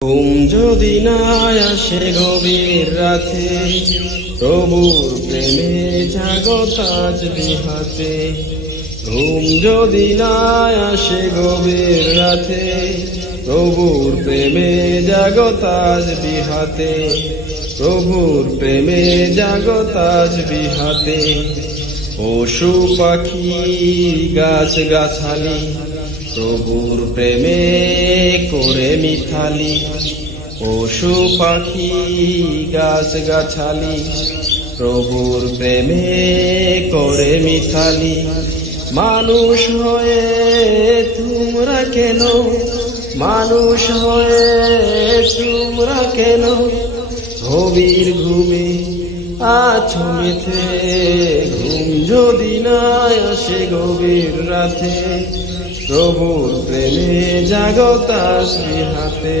ঘুম যদি না আসে গভীর রাতে প্রভুর প্রেমে জাগতাজ বিহাতে। ঘুম যদি না আসে গভীর রাতে প্রভুর প্রেমে জাগতাজ বিহাতে। প্রভুর প্রেমে জাগতাজ বিহাতে। পশু পাখি, গাছ গাছালি প্রভুর প্রেমে করে মিথালি পশু পাখি গাছ গাছালি প্রভুর প্রেমে করে মিথালি মানুষ হয়ে তোমরা কেন? মানুষ হয়ে তোমরা কেন? গভীর ঘুমে আছো মেথে ঘুম যদি না আসে গভীর রাতে। প্রভুর প্রেমে জাগতা হাতে